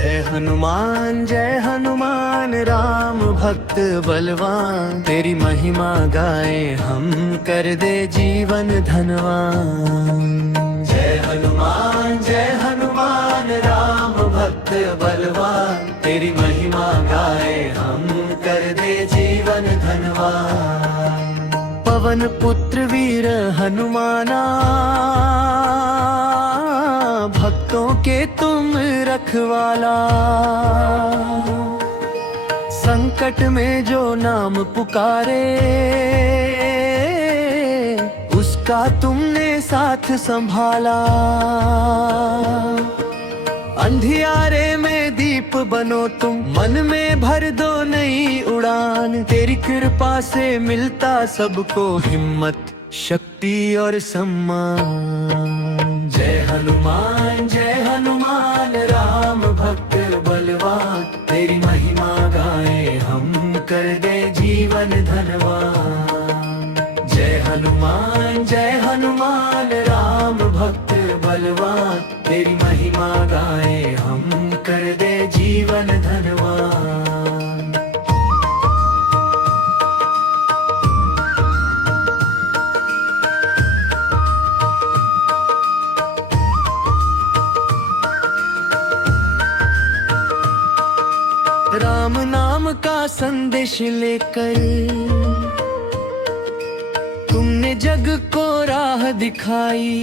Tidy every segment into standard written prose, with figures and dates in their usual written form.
जय हनुमान राम भक्त बलवान। तेरी महिमा गाए हम कर दे जीवन धनवान। जय हनुमान राम भक्त बलवान। तेरी महिमा गाए हम कर दे जीवन धनवान। पवन पुत्र वीर हनुमाना, भक्तों के तुम रखवाला। संकट में जो नाम पुकारे, उसका तुमने साथ संभाला। अंधियारे में दीप बनो तुम, मन में भर दो नई उड़ान। तेरी कृपा से मिलता सबको हिम्मत, शक्ति और सम्मान। जय हनुमान राम भक्त बलवान। तेरी महिमा गाए हम कर दे जीवन धनवान। जय हनुमान राम भक्त बलवान। तेरी महिमा गाए हम कर दे जीवन धनवान। राम नाम का संदेश लेकर तुमने जग को राह दिखाई।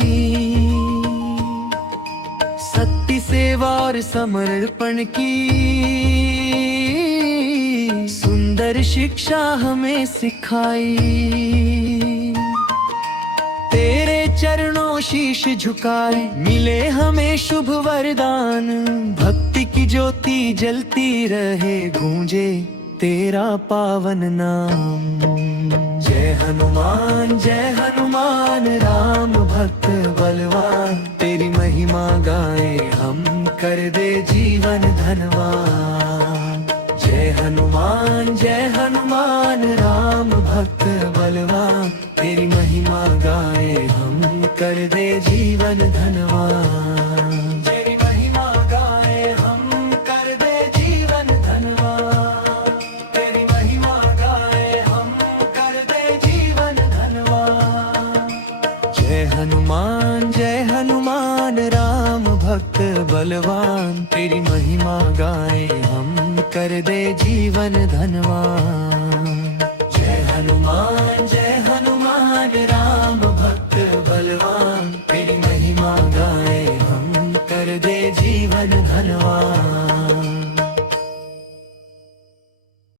सत्य सेवा और समर्पण की सुंदर शिक्षा हमें सिखाई। तेरे चरणों शीश झुकाए, मिले हमें शुभ वरदान। भक्ति की ज्योति जलती रहे, गूंजे तेरा पावन नाम। जय हनुमान राम भक्त बलवान। तेरी महिमा गाए हम कर दे जीवन धनवान। जय हनुमान राम भक्त बलवान। तेरी महिमा गाए हम कर दे जीवन धनवान। तेरी महिमा गाए हम कर दे जीवन धनवान। तेरी महिमा गाए हम कर दे जीवन धनवान। जय हनुमान राम भक्त बलवान। तेरी महिमा गाए हम कर दे जीवन धनवान। जय हनुमान राम भक्त बलवान। तेरी महिमा गाए हम कर दे जीवन धनवान।